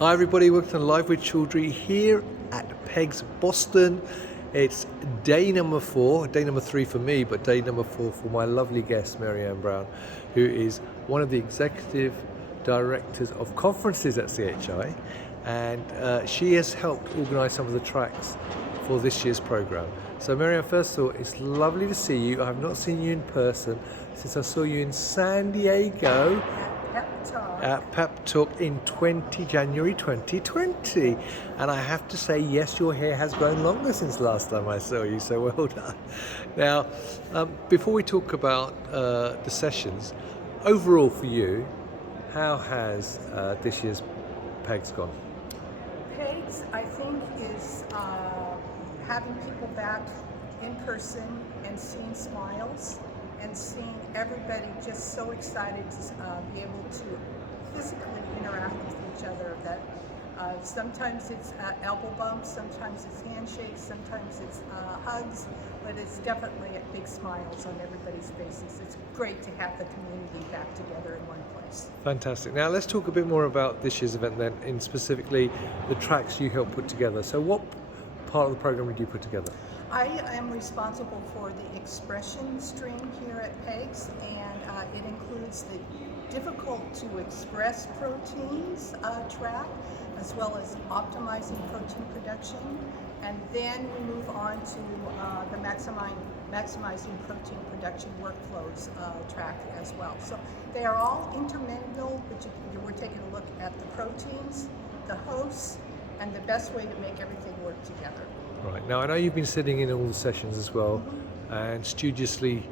Hi everybody, welcome to Live with Chaudhry here at PEGS Boston. It's day number 4, day number 3 for me, but day number 4 for my lovely guest MaryAnn Brown, who is one of the executive directors of conferences at CHI, and she has helped organise some of the tracks for this year's programme. So MaryAnn, first of all, it's lovely to see you. I have not seen you in person since I saw you in San Diego at Pep Talk in January 2020, and I have to say, yes, your hair has grown longer since last time I saw you, so well done. Now, before we talk about the sessions, overall for you, how has this year's PEGS gone? PEGS, I think, is having people back in person and seeing smiles and seeing everybody just so excited to be able to physically interact with each other. That sometimes it's elbow bumps, sometimes it's handshakes, sometimes it's hugs, but it's definitely big smiles on everybody's faces. It's great to have the community back together in one place. Fantastic. Now let's talk a bit more about this year's event then, in specifically the tracks you helped put together. So what part of the program did you put together? I am responsible for the expression stream here at PEGS, and it includes the difficult to express proteins track, as well as optimizing protein production, and then we move on to the maximizing protein production workflows track as well. So they are all intermingled, but we're taking a look at the proteins, the hosts, and the best way to make everything work together. Right, now I know you've been sitting in all the sessions as well, and studiously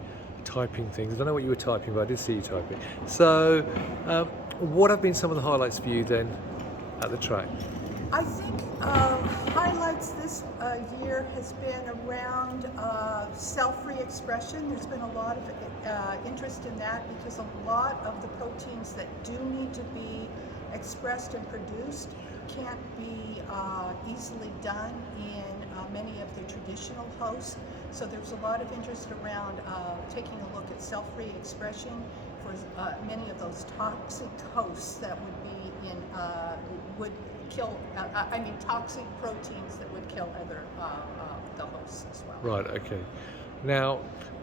typing things. I don't know what you were typing, but I did see you typing. So what have been some of the highlights for you then at the track? I think highlights this year has been around cell-free expression. There's been a lot of interest in that because a lot of the proteins that do need to be expressed and produced can't be easily done in many of the traditional hosts. So there's a lot of interest around taking a look at cell-free expression for many of those toxic hosts that would be in would kill. Toxic proteins that would kill other the hosts as well. Right. Okay. Now,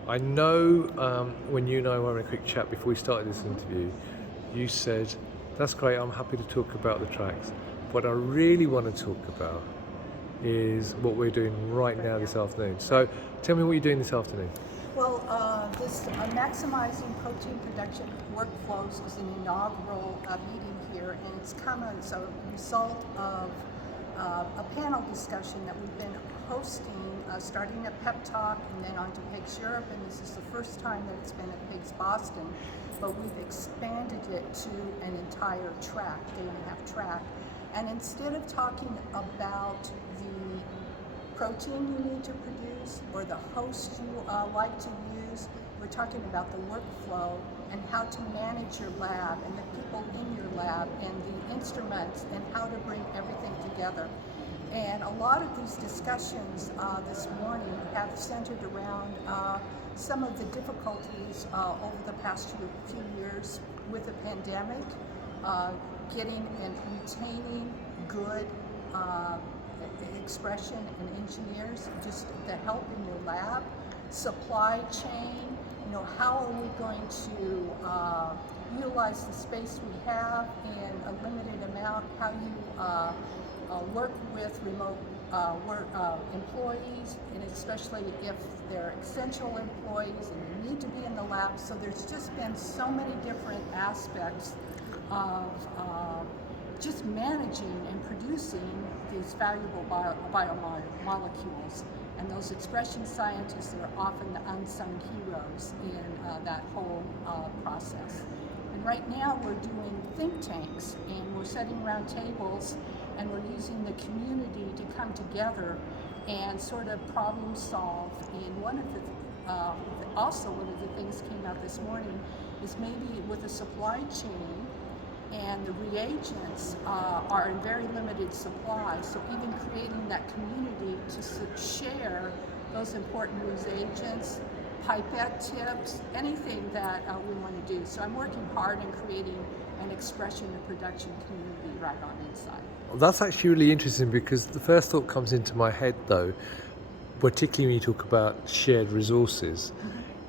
I know when you and I were having a quick chat before we started this interview, you said, "That's great. I'm happy to talk about the tracks. What I really want to talk about is what we're doing right now this afternoon." So tell me what you're doing this afternoon. Well, this maximizing protein production workflows is an inaugural meeting here, and it's come as a result of a panel discussion that we've been hosting, starting at Pep Talk and then on to PEGS Europe, and this is the first time that it's been at PEGS Boston, but we've expanded it to an entire track, day-and-a-half track. And instead of talking about the protein you need to produce or the host you like to use, we're talking about the workflow and how to manage your lab and the people in your lab and the instruments and how to bring everything together. And a lot of these discussions this morning have centered around some of the difficulties over the past few years with the pandemic, getting and retaining good expression and engineers, just the help in your lab, supply chain, how are we going to utilize the space we have in a limited amount, how you work with remote work employees, and especially if they're essential employees and you need to be in the lab. So there's just been so many different aspects of just managing and producing these valuable biomolecules. And those expression scientists are often the unsung heroes in that whole process. And right now we're doing think tanks, and we're setting around tables, and we're using the community to come together and sort of problem solve. And one of the things came out this morning is maybe with the supply chain, and the reagents are in very limited supply, so even creating that community to share those important reagents, pipette tips, anything that we want to do. So I'm working hard in creating an expression and production community right on inside. Well, that's actually really interesting, because the first thought comes into my head, though, particularly when you talk about shared resources,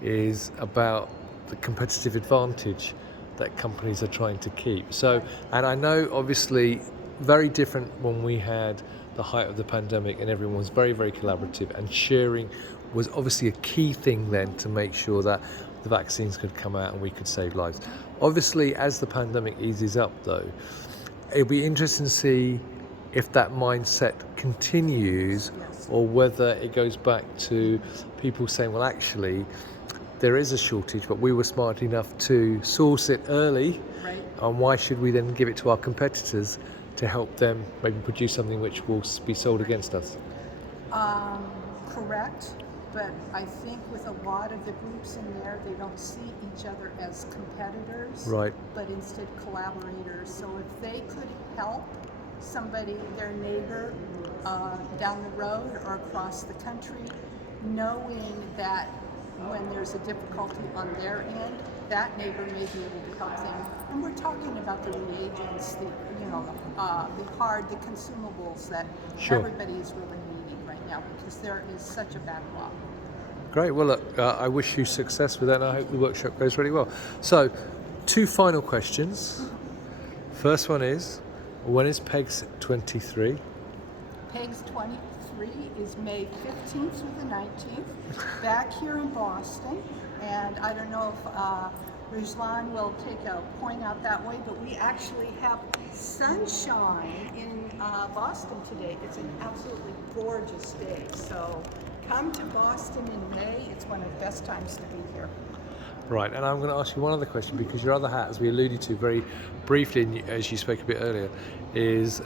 is about the competitive advantage that companies are trying to keep. So, and I know obviously very different when we had the height of the pandemic and everyone was very, very collaborative, and sharing was obviously a key thing then to make sure that the vaccines could come out and we could save lives. Obviously, as the pandemic eases up, though, it'll be interesting to see if that mindset continues, or whether it goes back to people saying, well, actually, there is a shortage, but we were smart enough to source it early, Right. and why should we then give it to our competitors to help them maybe produce something which will be sold against us? Correct, but I think with a lot of the groups in there, they don't see each other as competitors, Right. but instead collaborators. So if they could help somebody, their neighbor, down the road or across the country, knowing that when there's a difficulty on their end, that neighbor may be able to help them. And we're talking about the reagents, the consumables that Sure. everybody is really needing right now, because there is such a backlog. Great. Well, look, I wish you success with that, and I hope the workshop goes really well. So, 2 final questions. First one is, when is PEGS 23? PEGS 23 is May 15th through the 19th, back here in Boston. And I don't know if Ruslan will take a point out that way, but we actually have sunshine in Boston today. It's an absolutely gorgeous day. So come to Boston in May. It's one of the best times to be here. Right, and I'm going to ask you one other question, because your other hat, as we alluded to very briefly as you spoke a bit earlier, is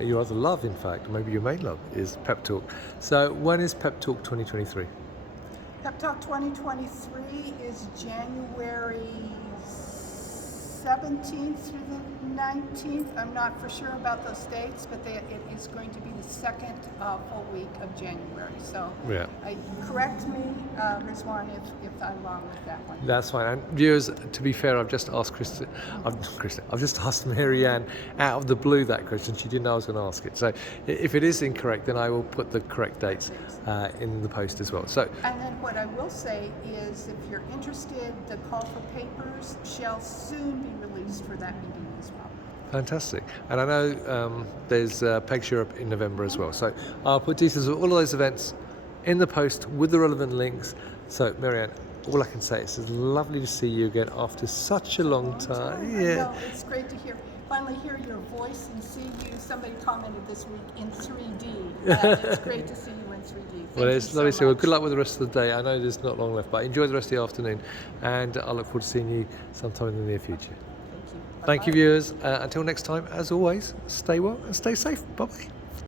your other love, in fact, maybe your main love, is Pep Talk. So when is Pep Talk 2023? Pep Talk 2023 is January 17th through the 19th. I'm not for sure about those dates, but it is going to be the second full week of January. So Yeah. Correct me, Rizwan, if I'm wrong with that one. That's fine. And viewers, to be fair, I've just asked I've just asked MaryAnn out of the blue that question. She didn't know I was going to ask it. So if it is incorrect, then I will put the correct dates in the post as well. So. And then what I will say is, if you're interested, the call for papers shall soon be released for that meeting as well. Fantastic. And I know there's PEGS Europe in November as well. So I'll put details of all of those events in the post with the relevant links. So MaryAnn, all I can say is it's lovely to see you again after such a long time. I know, it's great to finally hear your voice and see you. Somebody commented this week in 3D. It's great to see you in 3D. Well, it's lovely to see you. Well, much. good luck with the rest of the day. I know there's not long left, but enjoy the rest of the afternoon, and I look forward to seeing you sometime in the near future. Thank you. Thank you, Bye-bye. viewers. Until next time, as always, stay well and stay safe. Bye-bye.